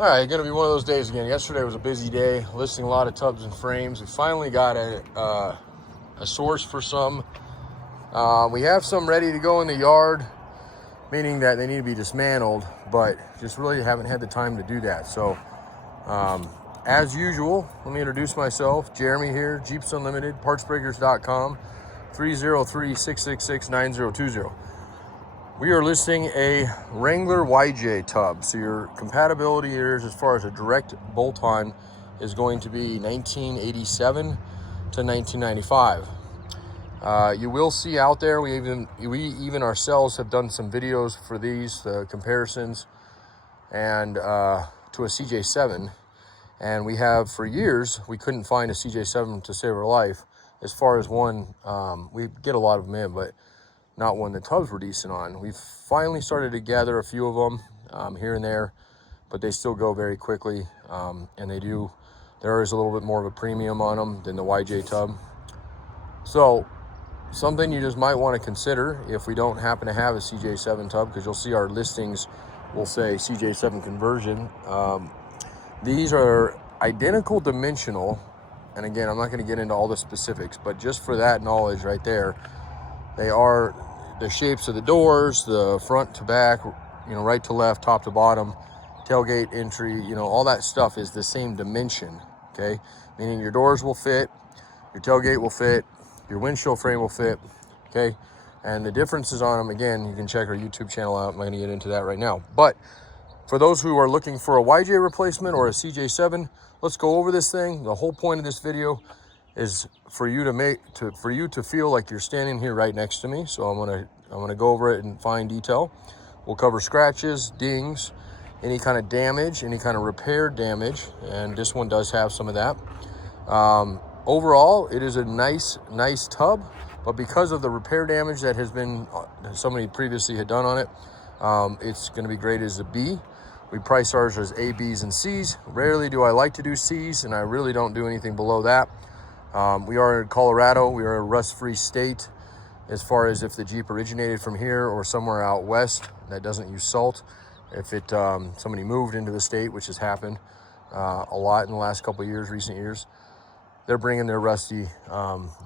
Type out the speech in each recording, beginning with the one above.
All right, gonna be one of those days again. Yesterday was a busy day, listing a lot of tubs and frames. We finally got a source for some. We have some ready to go in the yard, meaning that they need to be dismantled, but just really haven't had the time to do that. So, as usual, let me introduce myself. Jeremy here, Jeeps Unlimited, partsbreakers.com, 303-666-9020. We are listing a Wrangler YJ tub. So your compatibility years as far as a direct bolt-on is going to be 1987 to 1995. You will see out there, we even ourselves have done some videos for these comparisons and to a CJ7. And we have for years, we couldn't find a CJ7 to save our life. As far as one, we get a lot of them in, but not one the tubs were decent on. We've finally started to gather a few of them here and there, but they still go very quickly. And there is a little bit more of a premium on them than the YJ tub. So something you just might want to consider if we don't happen to have a CJ7 tub, because you'll see our listings will say CJ7 conversion. These are identical dimensional. And again, I'm not going to get into all the specifics, but just for that knowledge right there, they are the shapes of the doors, the front to back, right to left, top to bottom, tailgate entry, all that stuff is the same dimension, okay? Meaning your doors will fit, your tailgate will fit, your windshield frame will fit, okay? And the differences on them, again, you can check our YouTube channel out. I'm not going to get into that right now. But for those who are looking for a YJ replacement or a CJ7, let's go over this thing. The whole point of this video is for you to feel like you're standing here right next to me. So I'm gonna go over it in fine detail. We'll cover scratches, dings, any kind of damage, any kind of repair damage, and this one does have some of that. Overall, it is a nice tub, but because of the repair damage that has been somebody previously had done on it, it's going to be graded as a B. We price ours as A, B's, and C's. Rarely do I like to do C's, and I really don't do anything below that. We are in Colorado. We are a rust-free state as far as if the Jeep originated from here or somewhere out west that doesn't use salt. If somebody moved into the state, which has happened a lot in the last couple of years, recent years, they're bringing their rusty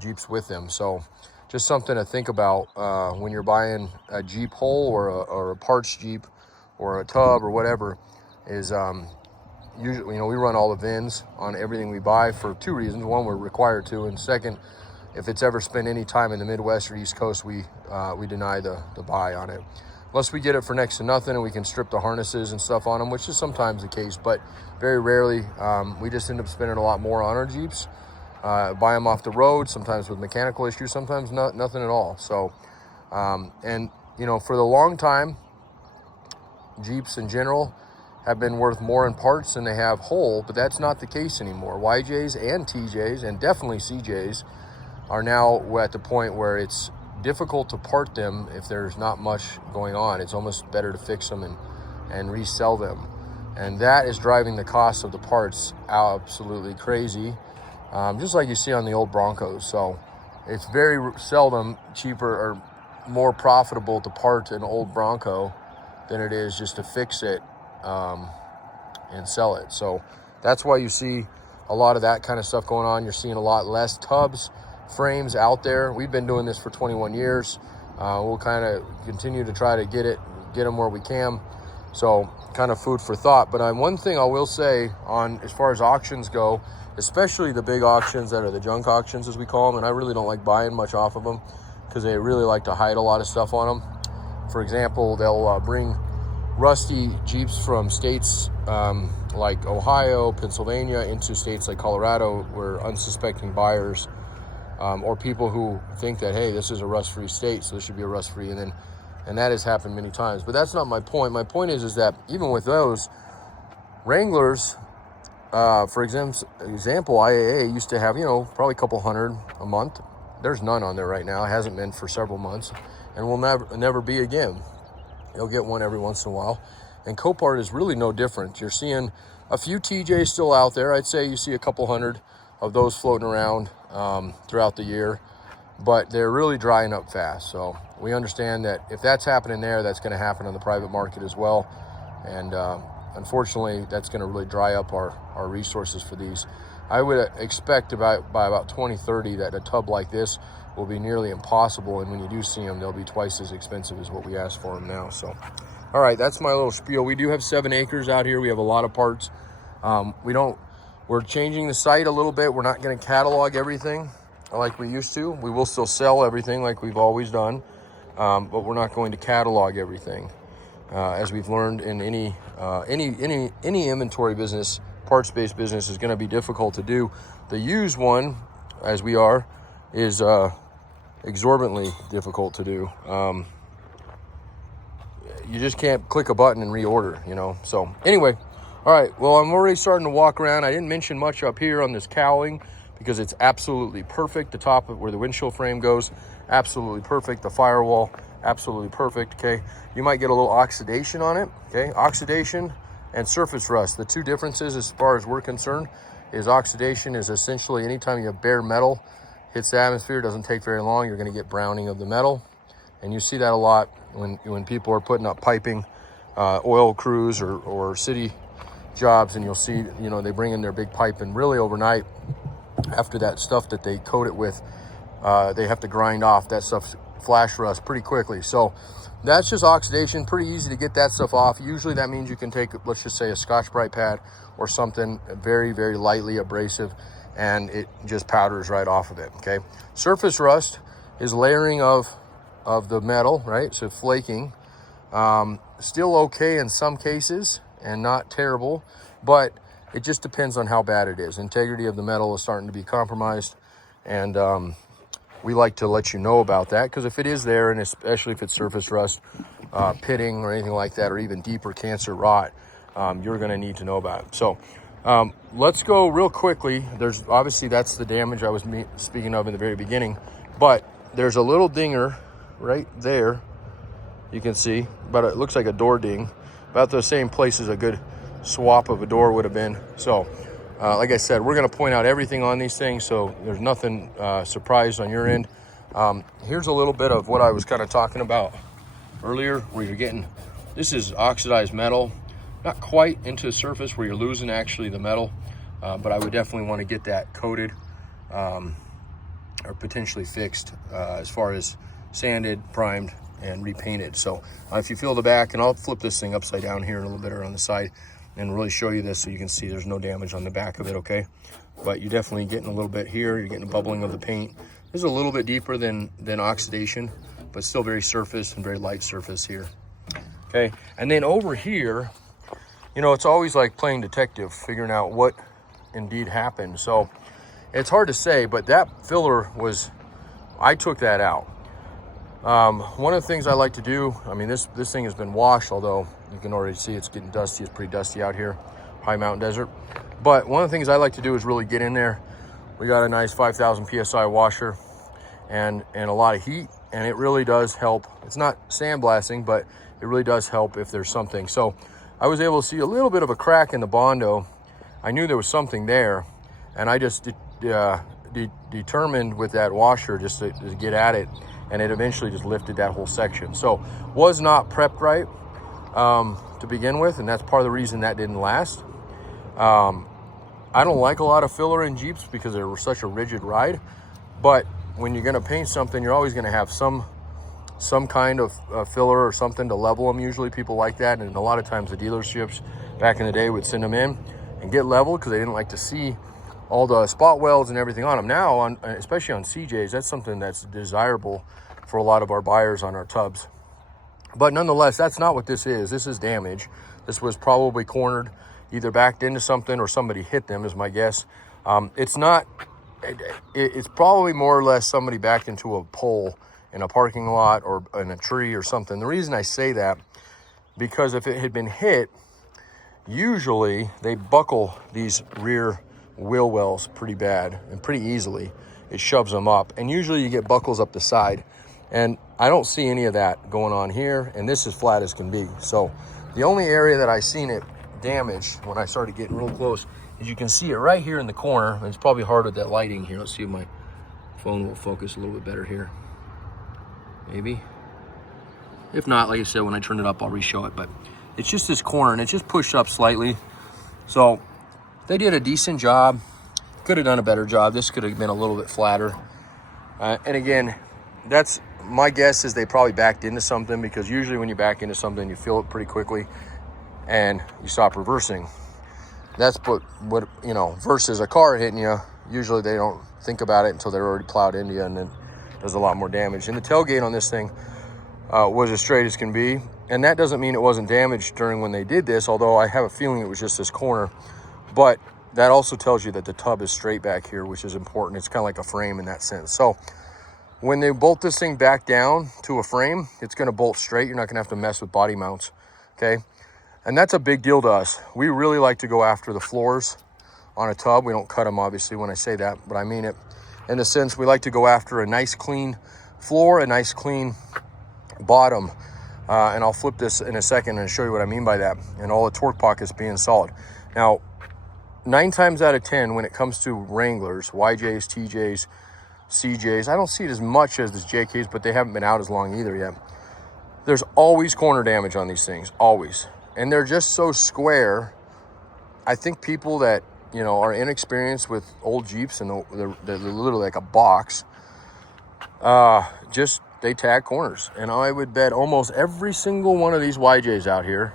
Jeeps with them. So just something to think about when you're buying a Jeep whole or a parts Jeep or a tub or whatever is usually, we run all the VINs on everything we buy for two reasons. One, we're required to, and second, if it's ever spent any time in the Midwest or East Coast, we deny the buy on it. Unless we get it for next to nothing and we can strip the harnesses and stuff on them, which is sometimes the case, but very rarely. We just end up spending a lot more on our Jeeps, buy them off the road, sometimes with mechanical issues, sometimes nothing at all. So, for the long time, Jeeps in general have been worth more in parts than they have whole, but that's not the case anymore. YJs and TJs, and definitely CJs, are now at the point where it's difficult to part them if there's not much going on. It's almost better to fix them and resell them. And that is driving the cost of the parts absolutely crazy, just like you see on the old Broncos. So it's very seldom cheaper or more profitable to part an old Bronco than it is just to fix it and sell it. So that's why you see a lot of that kind of stuff going on. You're seeing a lot less tubs, frames out there. We've been doing this for 21 years. We'll kind of continue to try to get them where we can. So kind of food for thought. But one thing I will say on as far as auctions go, especially the big auctions that are the junk auctions as we call them, and I really don't like buying much off of them because they really like to hide a lot of stuff on them. For example, they'll bring rusty Jeeps from states like Ohio, Pennsylvania into states like Colorado where unsuspecting buyers or people who think that, hey, this is a rust-free state, so this should be a rust-free, and that has happened many times. But that's not my point. My point is that even with those Wranglers, for example, IAA used to have, probably a couple hundred a month. There's none on there right now. It hasn't been for several months and will never be again. You'll get one every once in a while. And Copart is really no different. You're seeing a few TJs still out there. I'd say you see a couple hundred of those floating around throughout the year, but they're really drying up fast. So we understand that if that's happening there, that's going to happen on the private market as well. And unfortunately, that's going to really dry up our resources for these. I would expect by about 2030 that a tub like this will be nearly impossible, and when you do see them, they'll be twice as expensive as what we ask for them now. So, all right, that's my little spiel. We do have 7 acres out here. We have a lot of parts. We're changing the site a little bit. We're not going to catalog everything like we used to. We will still sell everything like we've always done, but we're not going to catalog everything. As we've learned in any inventory business, parts-based business is going to be difficult to do. The used one, as we are, is exorbitantly difficult to do. You just can't click a button and reorder, you know. So anyway, all right, well, I'm already starting to walk around. I didn't mention much up here on this cowling because it's absolutely perfect. The top of where the windshield frame goes, absolutely perfect. The firewall, absolutely perfect, okay? You might get a little oxidation on it, okay? Oxidation and surface rust. The two differences as far as we're concerned is oxidation is essentially anytime you have bare metal hits the atmosphere, it doesn't take very long, you're gonna get browning of the metal. And you see that a lot when people are putting up piping, oil crews or city jobs, and you'll see, you know, they bring in their big pipe, and really overnight, after that stuff that they coat it with, they have to grind off that stuff, flash rust pretty quickly. So that's just oxidation, pretty easy to get that stuff off. Usually that means you can take, let's just say, a Scotch-Brite pad or something very, very lightly abrasive, and it just powders right off of it, okay? Surface rust is layering of the metal, right? So flaking. Still okay in some cases and not terrible, but it just depends on how bad it is. Integrity of the metal is starting to be compromised, and we like to let you know about that, because if it is there, and especially if it's surface rust, pitting or anything like that, or even deeper cancer rot, you're going to need to know about it. So let's go real quickly. There's obviously, that's the damage I was speaking of in the very beginning, but there's a little dinger right there, you can see, but it looks like a door ding, about the same place as a good swap of a door would have been. So like I said, we're going to point out everything on these things, so there's nothing surprised on your end. Here's a little bit of what I was kind of talking about earlier, where you're getting, this is oxidized metal, not quite into the surface where you're losing actually the metal, but I would definitely want to get that coated or potentially fixed as far as sanded, primed, and repainted. So if you feel the back, and I'll flip this thing upside down here a little bit, or on the side, and really show you this so you can see there's no damage on the back of it, okay? But you're definitely getting a little bit here, you're getting a bubbling of the paint. This is a little bit deeper than oxidation, but still very surface and very light surface here, okay? And then over here, you know, it's always like playing detective, figuring out what indeed happened. So it's hard to say, but that filler was, I took that out. One of the things I like to do, I mean, this thing has been washed, although you can already see it's getting dusty. It's pretty dusty out here, high mountain desert. But one of the things I like to do is really get in there. We got a nice 5,000 PSI washer and a lot of heat, and it really does help. It's not sandblasting, but it really does help if there's something. So I was able to see a little bit of a crack in the Bondo. I knew there was something there, and I just determined with that washer just to get at it, and it eventually just lifted that whole section. So was not prepped right to begin with, and that's part of the reason that didn't last. I don't like a lot of filler in Jeeps because they're such a rigid ride, but when you're going to paint something, you're always going to have some kind of filler or something to level them. Usually people like that, and a lot of times the dealerships back in the day would send them in and get leveled because they didn't like to see all the spot welds and everything on them. Now, especially on CJs, that's something that's desirable for a lot of our buyers on our tubs. But nonetheless, that's not what this is. This is damage. This was probably cornered, either backed into something or somebody hit them, is my guess. It's not, it's probably more or less somebody backed into a pole in a parking lot or in a tree or something. The reason I say that, because if it had been hit, usually they buckle these rear wheel wells pretty bad and pretty easily. It shoves them up, and usually you get buckles up the side, and I don't see any of that going on here, and this is flat as can be. So the only area that I seen it damaged when I started getting real close is you can see it right here in the corner, and it's probably hard with that lighting here. Let's see if my phone will focus a little bit better here. Maybe. If not, like I said, when I turn it up, I'll re-show it. But it's just this corner, and it's just pushed up slightly. So they did a decent job. Could have done a better job. This could have been a little bit flatter. And again, that's my guess, is they probably backed into something, because usually when you back into something, you feel it pretty quickly and you stop reversing. That's what you know, versus a car hitting you, usually they don't think about it until they're already plowed into you, and then does a lot more damage. And the tailgate on this thing was as straight as can be. And that doesn't mean it wasn't damaged during when they did this, although I have a feeling it was just this corner. But that also tells you that the tub is straight back here, which is important. It's kind of like a frame in that sense. So when they bolt this thing back down to a frame, it's going to bolt straight. You're not going to have to mess with body mounts, okay? And that's a big deal to us. We really like to go after the floors on a tub. We don't cut them, obviously, when I say that, but I mean it in the sense we like to go after a nice clean floor, a nice clean bottom. And I'll flip this in a second and show you what I mean by that. And all the torque pockets being solid. Now, 9 times out of 10, when it comes to Wranglers, YJs, TJs, CJs, I don't see it as much as the JKs, but they haven't been out as long either yet. There's always corner damage on these things, always. And they're just so square. I think people that, you know, are inexperienced with old Jeeps and they're literally like a box, they tag corners. And I would bet almost every single one of these YJs out here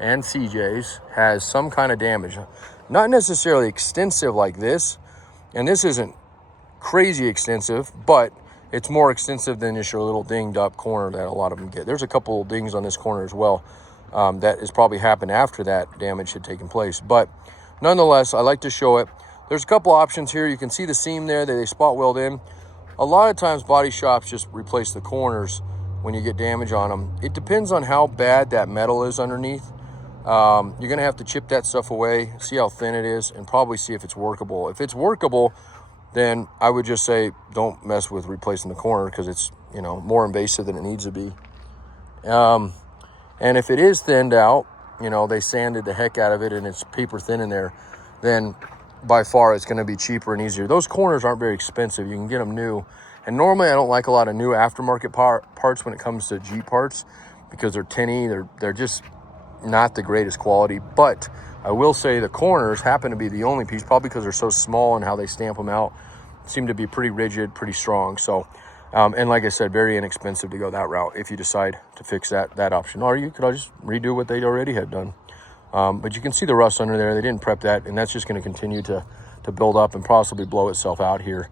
and CJs has some kind of damage. Not necessarily extensive like this, and this isn't crazy extensive, but it's more extensive than just your little dinged up corner that a lot of them get. There's a couple of dings on this corner as well that has probably happened after that damage had taken place. But nonetheless, I like to show it. There's a couple options here. You can see the seam there that they spot weld in. A lot of times body shops just replace the corners when you get damage on them. It depends on how bad that metal is underneath. You're going to have to chip that stuff away, see how thin it is, and probably see if it's workable. If it's workable, then I would just say don't mess with replacing the corner, because it's, you know, more invasive than it needs to be. And if it is thinned out, you know, they sanded the heck out of it and it's paper thin in there, then by far it's going to be cheaper and easier. Those corners aren't very expensive. You can get them new. And normally I don't like a lot of new aftermarket parts when it comes to Jeep parts, because they're tinny. They're just not the greatest quality. But I will say the corners happen to be the only piece, probably because they're so small and how they stamp them out, seem to be pretty rigid, pretty strong. So, and like I said, very inexpensive to go that route if you decide to fix that option. Or you could just redo what they already had done. But you can see the rust under there. They didn't prep that, and that's just going to continue to build up and possibly blow itself out here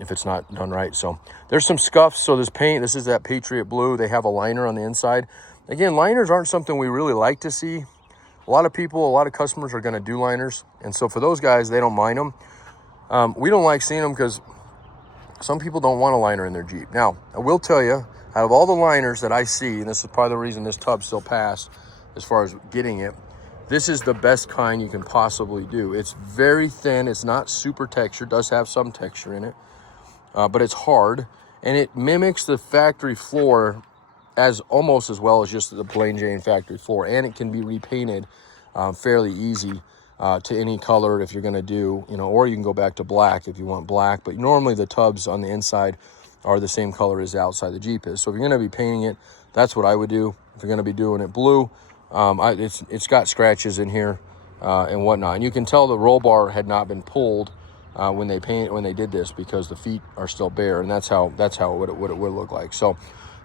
if it's not done right. So there's some scuffs. So this paint, this is that Patriot Blue. They have a liner on the inside. Again, liners aren't something we really like to see. A lot of people, a lot of customers are going to do liners. And so for those guys, they don't mind them. We don't like seeing them because some people don't want a liner in their Jeep. Now, I will tell you, out of all the liners that I see, and this is probably the reason this tub still passed as far as getting it, this is the best kind you can possibly do. It's very thin. It's not super textured. It does have some texture in it, but it's hard. And it mimics the factory floor almost as well as just the plain Jane factory floor. And it can be repainted fairly easy to any color if you're going to do, you know, or you can go back to black if you want black. But normally the tubs on the inside are the same color as the outside the Jeep is. So if you're going to be painting it, that's what I would do. If you're going to be doing it blue, it's got scratches in here and whatnot. And you can tell the roll bar had not been pulled when they did this, because the feet are still bare, and that's how it would look like. So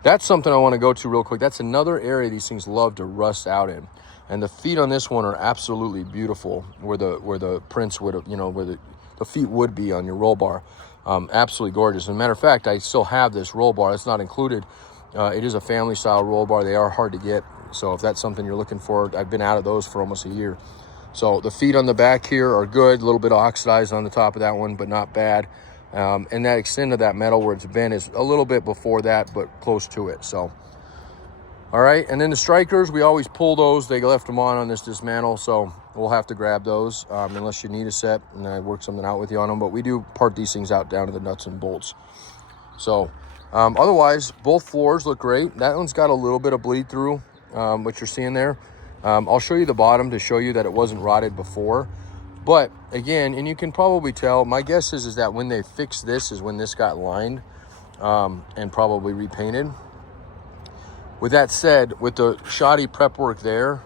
that's something I want to go to real quick. That's another area these things love to rust out in. And the feet on this one are absolutely beautiful, where the prints would have, you know, where the feet would be on your roll bar. Absolutely gorgeous. As a matter of fact, I still have this roll bar. It's not included. It is a family style roll bar. They are hard to get. So if that's something you're looking for, I've been out of those for almost a year. So the feet on the back here are good. A little bit oxidized on the top of that one, but not bad. And that extent of that metal where it's been is a little bit before that, but close to it. So, all right. And then the strikers, we always pull those. They left them on this dismantle, so we'll have to grab those unless you need a set, and I work something out with you on them. But we do part these things out down to the nuts and bolts. So otherwise, both floors look great. That one's got a little bit of bleed through, what you're seeing there. I'll show you the bottom to show you that it wasn't rotted before. But again, and you can probably tell, my guess is that when they fixed this is when this got lined and probably repainted. With that said, with the shoddy prep work there,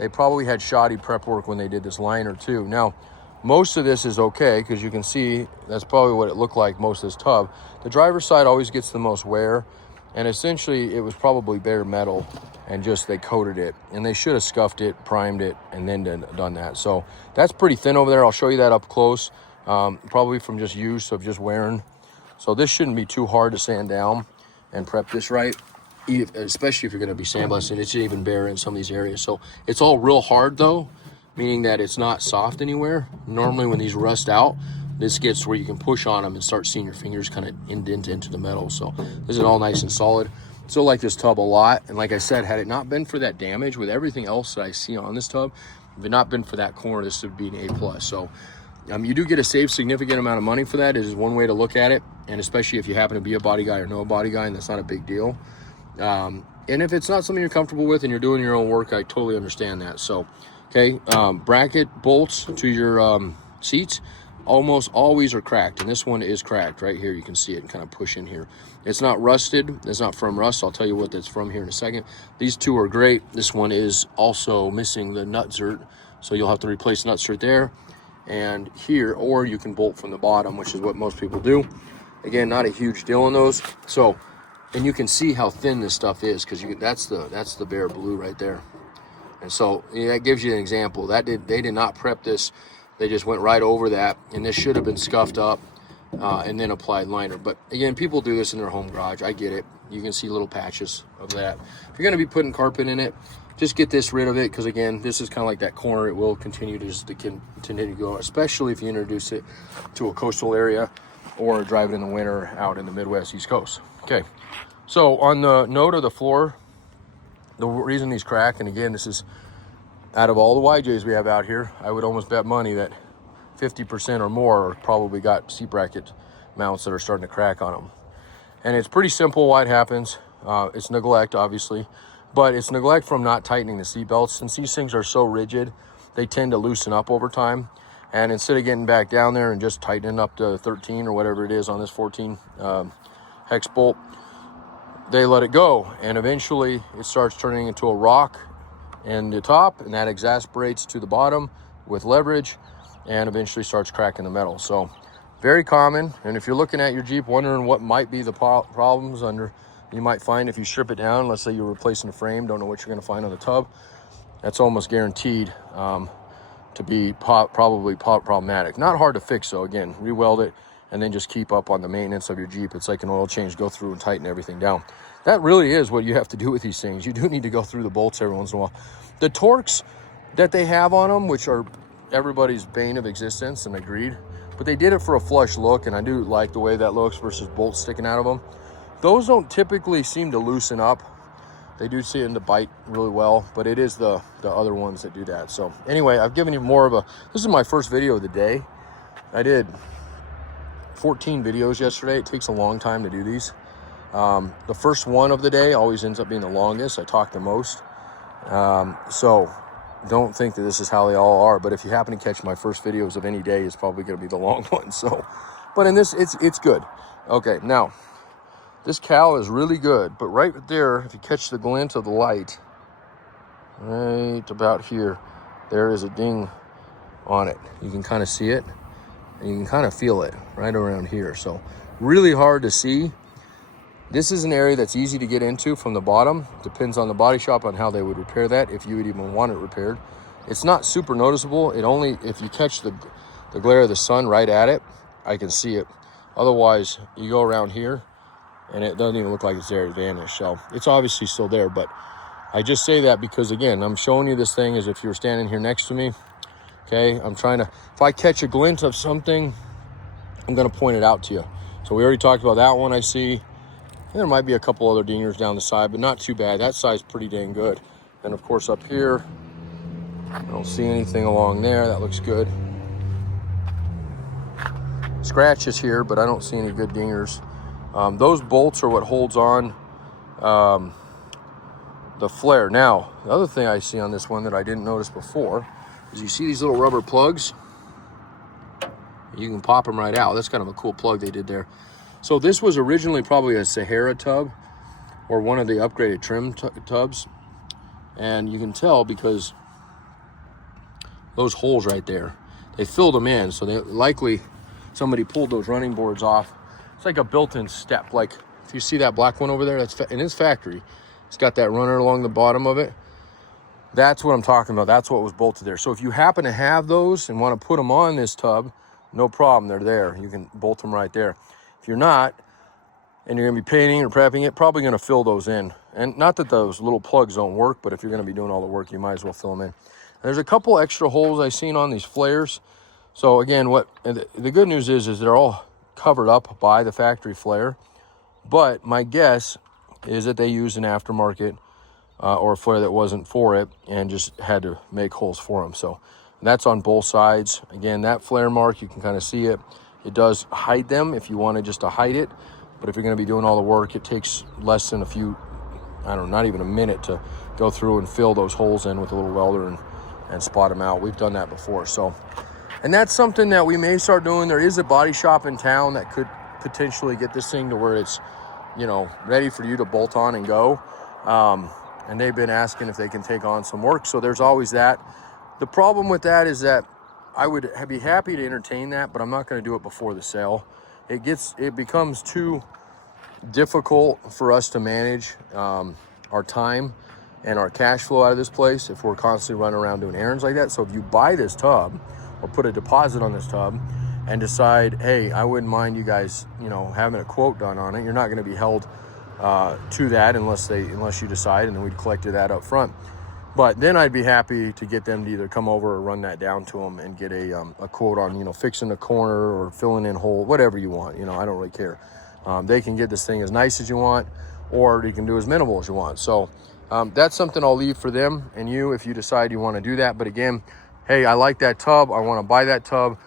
they probably had shoddy prep work when they did this liner too. Now, most of this is okay, because you can see that's probably what it looked like, most of this tub. The driver's side always gets the most wear, and essentially it was probably bare metal, and just they coated it. And they should have scuffed it, primed it, and then done that. So that's pretty thin over there. I'll show you that up close, probably from just use of just wearing. So this shouldn't be too hard to sand down and prep this right, especially if you're going to be sandblasting. It's even bare in some of these areas. So it's all real hard though, meaning that it's not soft anywhere. Normally when these rust out, this gets where you can push on them and start seeing your fingers kind of indent into the metal. So this is all nice and solid. Still like this tub a lot. And like I said, had it not been for that damage with everything else that I see on this tub, if it not been for that corner, this would be an A+. So you do get to save significant amount of money for that. It is one way to look at it. And especially if you happen to be a body guy or know a body guy, and that's not a big deal. And if it's not something you're comfortable with and you're doing your own work, I totally understand that. So, okay, bracket bolts to your seats almost always are cracked. And this one is cracked right here. You can see it and kind of push in here. It's not rusted. It's not from rust. I'll tell you what that's from here in a second. These two are great. This one is also missing the nutsert. So you'll have to replace nutsert there and here, or you can bolt from the bottom, which is what most people do. Again, not a huge deal on those. So, and you can see how thin this stuff is, because that's the bare blue right there. And so that gives you an example. They did not prep this. They just went right over that, and this should have been scuffed up and then applied liner. But again, people do this in their home garage. I get it. You can see little patches of that. If you're going to be putting carpet in it, just get this rid of it, because again, this is kind of like that corner. It will continue to go, especially if you introduce it to a coastal area or drive it in the winter out in the Midwest, East Coast. Okay, so on the note of the floor, the reason these crack, and again, this is out of all the YJs we have out here, I would almost bet money that 50% or more probably got seat bracket mounts that are starting to crack on them. And it's pretty simple why it happens. It's neglect, obviously, but it's neglect from not tightening the seat belts. Since these things are so rigid, they tend to loosen up over time. And instead of getting back down there and just tightening up to 13 or whatever it is on this 14 hex bolt, they let it go. And eventually it starts turning into a rock in the top, and that exasperates to the bottom with leverage and eventually starts cracking the metal. So very common. And if you're looking at your Jeep wondering what might be the problems you might find if you strip it down, let's say you're replacing a frame, don't know what you're going to find on the tub, that's almost guaranteed to be probably problematic. Not hard to fix though. Again, re-weld it and then just keep up on the maintenance of your Jeep. It's like an oil change. Go through and tighten everything down. That really is what you have to do with these things. You do need to go through the bolts every once in a while. The torques that they have on them, which are everybody's bane of existence, and agreed, but they did it for a flush look, and I do like the way that looks versus bolts sticking out of them. Those don't typically seem to loosen up. They do seem to bite really well, but it is the other ones that do that. So anyway, I've given you more of this is my first video of the day. I did 14 videos yesterday. It takes a long time to do these. The first one of the day always ends up being the longest. I talk the most. So don't think that this is how they all are, but if you happen to catch my first videos of any day, it's probably going to be the long one. So, but in this, it's good. Okay, now this cowl is really good, but right there, if you catch the glint of the light, right about here, there is a ding on it. You can kind of see it, and you can kind of feel it right around here. So really hard to see. This is an area that's easy to get into from the bottom. Depends on the body shop on how they would repair that, if you would even want it repaired. It's not super noticeable. It only, if you catch the glare of the sun right at it, I can see it. Otherwise, you go around here, and it doesn't even look like it's there. It vanished. So it's obviously still there, but I just say that because, again, I'm showing you this thing as if you were standing here next to me. Okay, I'm trying to, if I catch a glint of something, I'm going to point it out to you. So we already talked about that one. I see. There might be a couple other dingers down the side, but not too bad. That side's pretty dang good. And of course up here, I don't see anything along there. That looks good. Scratches here, but I don't see any good dingers. Those bolts are what holds on the flare. Now, the other thing I see on this one that I didn't notice before is you see these little rubber plugs. You can pop them right out. That's kind of a cool plug they did there. So this was originally probably a Sahara tub. or one of the upgraded trim tubs. And you can tell because those holes right there, they filled them in. So they likely, somebody pulled those running boards off. It's like a built-in step. Like if you see that black one over there, that's in his factory. It's got that runner along the bottom of it. That's what I'm talking about. That's what was bolted there. So if you happen to have those and want to put them on this tub, no problem. They're there. You can bolt them right there. If you're not, and you're going to be painting or prepping it, probably going to fill those in. And not that those little plugs don't work, but if you're going to be doing all the work, you might as well fill them in. There's a couple extra holes I've seen on these flares. So again, the good news is they're all covered up by the factory flare. But my guess is that they used an aftermarket or a flare that wasn't for it and just had to make holes for them. So that's on both sides. Again, that flare mark, you can kind of see it. It does hide them if you wanted just to hide it. But if you're going to be doing all the work, it takes less than a few, I don't know, not even a minute to go through and fill those holes in with a little welder and spot them out. We've done that before. So, and that's something that we may start doing. There is a body shop in town that could potentially get this thing to where it's, you know, ready for you to bolt on and go. And they've been asking if they can take on some work. So there's always that. The problem with that is that I would be happy to entertain that, but I'm not going to do it before the sale. It becomes too difficult for us to manage our time and our cash flow out of this place if we're constantly running around doing errands like that. So if you buy this tub or put a deposit on this tub and decide, hey, I wouldn't mind you guys, you know, having a quote done on it, you're not going to be held to that unless you decide, and then we'd collect that up front. But then I'd be happy to get them to either come over or run that down to them and get a quote on, you know, fixing the corner or filling in hole, whatever you want. You know, I don't really care. They can get this thing as nice as you want, or you can do as minimal as you want. So that's something I'll leave for them and you if you decide you want to do that. But again, hey, I like that tub. I want to buy that tub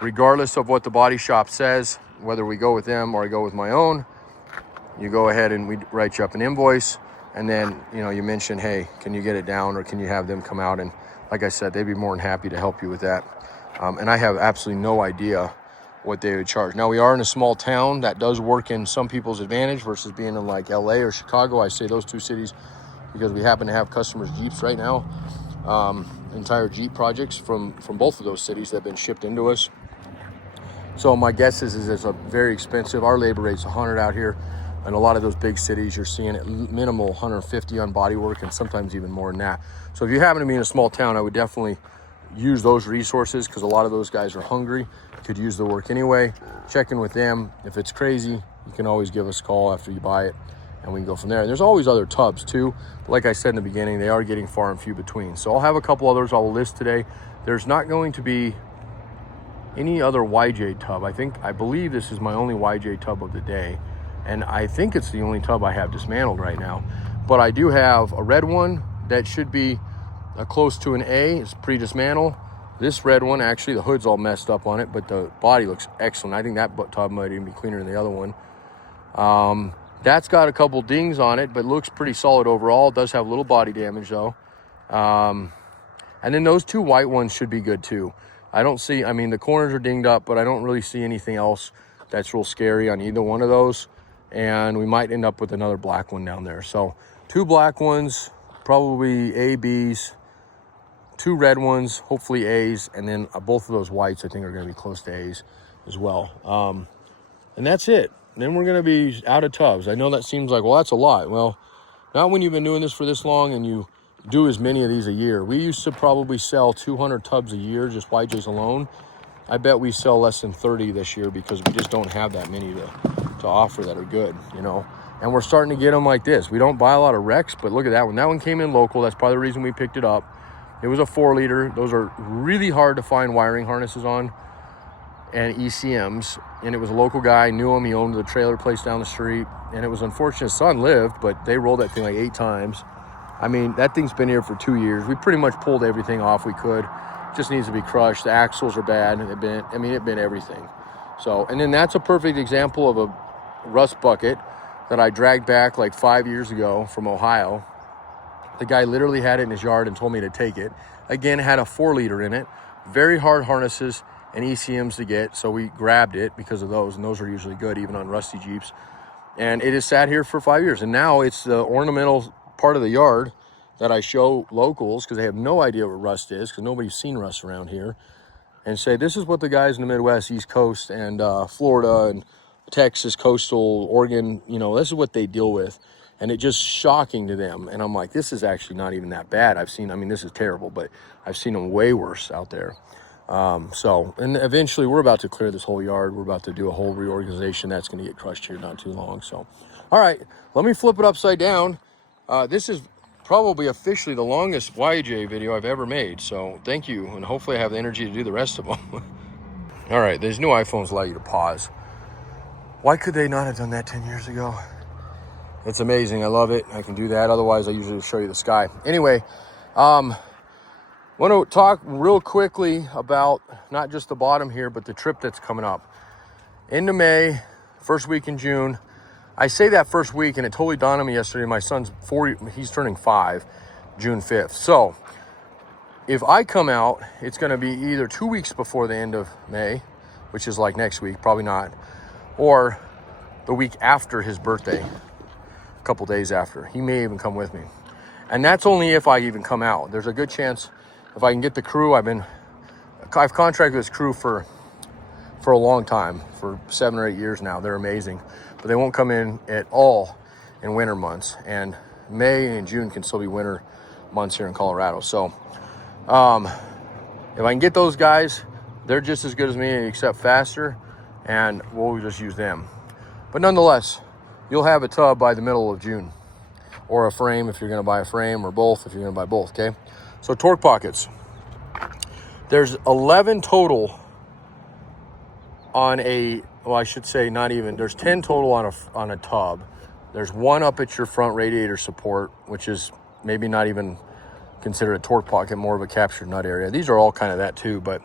regardless of what the body shop says, whether we go with them or I go with my own. You go ahead and we write you up an invoice. And then, you know, you mention, hey, can you get it down or can you have them come out? And like I said, they'd be more than happy to help you with that. And I have absolutely no idea what they would charge. Now, we are in a small town. That does work in some people's advantage versus being in like LA or Chicago. I say those two cities because we happen to have customers' Jeeps right now. Entire Jeep projects from both of those cities that have been shipped into us. So my guess is it's a very expensive. Our labor rate's 100 out here. In a lot of those big cities, you're seeing it minimal 150 on body work and sometimes even more than that. So if you happen to be in a small town, I would definitely use those resources because a lot of those guys are hungry, could use the work anyway. Check in with them. If it's crazy, you can always give us a call after you buy it and we can go from there. And there's always other tubs too. Like I said in the beginning, they are getting far and few between. So I'll have a couple others I'll list today. There's not going to be any other YJ tub. I believe this is my only YJ tub of the day. And I think it's the only tub I have dismantled right now. But I do have a red one that should be close to an A. It's pre-dismantled. This red one, actually, the hood's all messed up on it, but the body looks excellent. I think that tub might even be cleaner than the other one. That's got a couple dings on it, but looks pretty solid overall. It does have a little body damage, though. And then those two white ones should be good, too. The corners are dinged up, but I don't really see anything else that's real scary on either one of those. And we might end up with another black one down there. So 2 black ones, probably A, Bs, 2 red ones, hopefully A's, and then both of those whites I think are going to be close to A's as well. And that's it. Then we're going to be out of tubs. I know that seems like, well, that's a lot. Well, not when you've been doing this for this long and you do as many of these a year. We used to probably sell 200 tubs a year, just YJs alone. I bet we sell less than 30 this year because we just don't have that many to offer that are good, you know. And we're starting to get them like this. We don't buy a lot of wrecks, but look at that one. That one came in local. That's probably the reason we picked it up. It was a 4-liter. Those are really hard to find wiring harnesses on and ECMs. And it was a local guy, knew him. He owned the trailer place down the street. And it was unfortunate. His son lived, but they rolled that thing like 8 times. I mean, that thing's been here for 2 years. We pretty much pulled everything off we could. Just needs to be crushed. The axles are bad. It been everything. So, and then that's a perfect example of a rust bucket that I dragged back like 5 years ago from Ohio. The guy literally had it in his yard and told me to take it. Again, it had a 4-liter in it. Very hard harnesses and ECMs to get, so we grabbed it because of those, and those are usually good even on rusty Jeeps. And it has sat here for 5 years. And now it's the ornamental part of the yard that I show locals, because they have no idea what rust is, because nobody's seen rust around here, and say, this is what the guys in the Midwest, East Coast, and Florida, and Texas, coastal, Oregon, you know, this is what they deal with. And it's just shocking to them. And I'm like, this is actually not even that bad. I mean, this is terrible, but I've seen them way worse out there. And eventually we're about to clear this whole yard. We're about to do a whole reorganization. That's going to get crushed here not too long. So, all right, let me flip it upside down. This is probably officially the longest YJ video I've ever made. So thank you. And hopefully I have the energy to do the rest of them. All right, these new iPhones allow you to pause. Why could they not have done that 10 years ago? It's amazing. I love it. I can do that. Otherwise, I usually show you the sky. Anyway, want to talk real quickly about not just the bottom here, but the trip that's coming up. End of May, first week in June. I say that first week, and it totally dawned on me yesterday. My son's 40, he's turning 5, June 5th. So if I come out, it's going to be either 2 weeks before the end of May, which is like next week, probably not, or the week after his birthday, a couple days after. He may even come with me. And that's only if I even come out. There's a good chance if I can get the crew. I've contracted this crew for a long time, for 7 or 8 years now. They're amazing, but they won't come in at all in winter months. And May and June can still be winter months here in Colorado. So if I can get those guys, they're just as good as me, except faster, and we'll just use them. But nonetheless, you'll have a tub by the middle of June, or a frame if you're going to buy a frame, or both if you're going to buy both. Okay, so torque pockets. There's 11 total on a, well, I should say not even, there's 10 total on a tub. There's one up at your front radiator support, which is maybe not even considered a torque pocket, more of a captured nut area. These are all kind of that too, but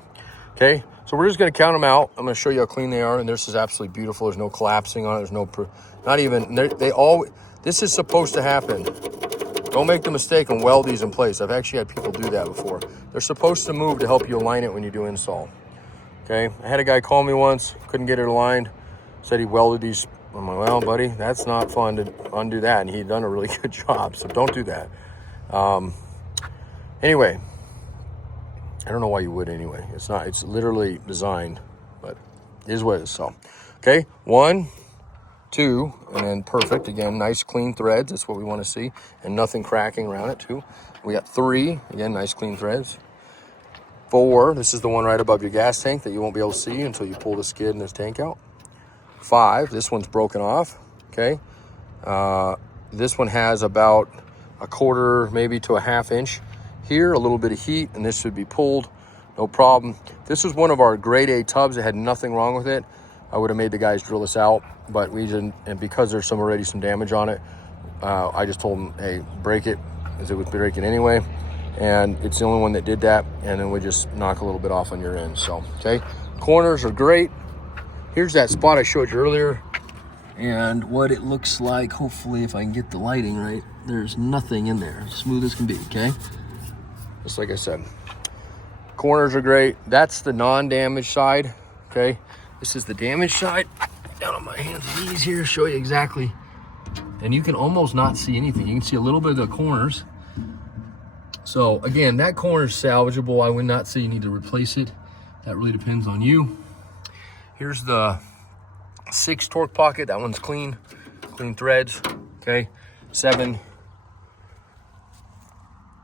okay. So we're just going to count them out. I'm going to show you how clean they are, and this is absolutely beautiful. There's no collapsing on it. There's no, not even, this is supposed to happen. Don't make the mistake and weld these in place. I've actually had people do that before. They're supposed to move to help you align it when you do install. Okay, I had a guy call me once, couldn't get it aligned, said he welded these. I'm like, well, buddy, that's not fun to undo that, and he'd done a really good job, so don't do that. Anyway, I don't know why you would anyway. It's not, it's literally designed, but it is what it is. So, okay, 1, 2, and then perfect. Again, nice clean threads. That's what we want to see, and nothing cracking around it too. We got 3, again, nice clean threads. 4, this is the one right above your gas tank that you won't be able to see until you pull the skid and this tank out. 5, this one's broken off, okay. This one has about a quarter, maybe to a half inch here, a little bit of heat, and this should be pulled, no problem. This was one of our grade A tubs that had nothing wrong with it. I would have made the guys drill this out, but we didn't, and because there's already some damage on it, I just told them, hey, break it, as it was breaking anyway, and it's the only one that did that, and then we just knock a little bit off on your end. So, okay, corners are great. Here's that spot I showed you earlier, and what it looks like, hopefully if I can get the lighting right, there's nothing in there, smooth as can be, okay? Just like I said, corners are great. That's the non-damaged side, okay? This is the damaged side. Down on my hands and knees here, show you exactly. And you can almost not see anything. You can see a little bit of the corners. So again, that corner is salvageable. I would not say you need to replace it. That really depends on you. Here's the 6 torque pocket. That one's clean threads, okay? 7.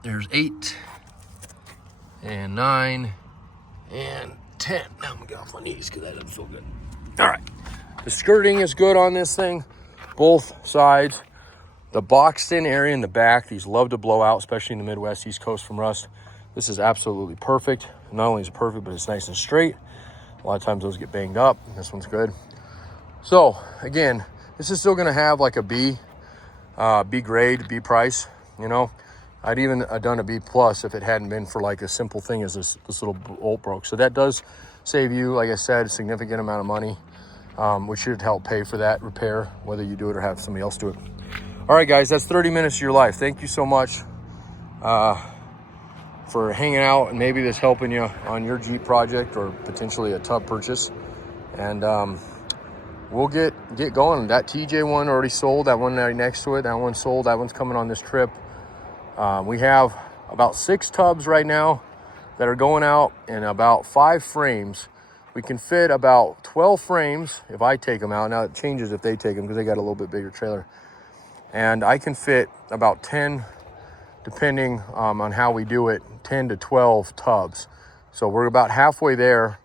There's 8. And 9, and 10. Now I'm gonna get off my knees because that doesn't feel good. All right, the skirting is good on this thing, both sides. The boxed in area in the back, these love to blow out, especially in the Midwest, East Coast from rust. This is absolutely perfect. Not only is it perfect, but it's nice and straight. A lot of times those get banged up. This one's good. So again, this is still gonna have like a B grade, B price, you know. I'd even done a B plus if it hadn't been for like a simple thing as this little bolt broke. So that does save you, like I said, a significant amount of money, which should help pay for that repair, whether you do it or have somebody else do it. All right, guys, that's 30 minutes of your life. Thank you so much for hanging out, and maybe this helping you on your Jeep project or potentially a tub purchase. And we'll get going. That TJ one already sold. That one right next to it, that one sold. That one's coming on this trip. We have about 6 tubs right now that are going out and about 5 frames. We can fit about 12 frames if I take them out. Now it changes if they take them because they got a little bit bigger trailer. And I can fit about 10, depending on how we do it, 10 to 12 tubs. So we're about halfway there,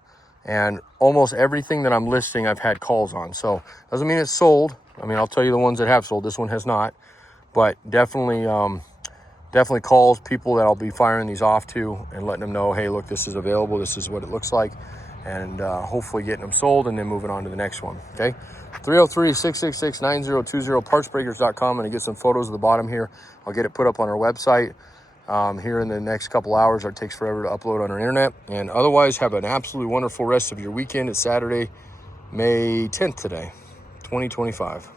and almost everything that I'm listing I've had calls on. So doesn't mean it's sold. I mean, I'll tell you the ones that have sold. This one has not, but definitely calls, people that I'll be firing these off to and letting them know, hey, look, this is available. This is what it looks like. And hopefully getting them sold and then moving on to the next one, okay? 303-666-9020, partsbreakers.com. I'm going to get some photos of the bottom here. I'll get it put up on our website here in the next couple hours. It takes forever to upload on our internet. And otherwise, have an absolutely wonderful rest of your weekend. It's Saturday, May 10th today, 2025.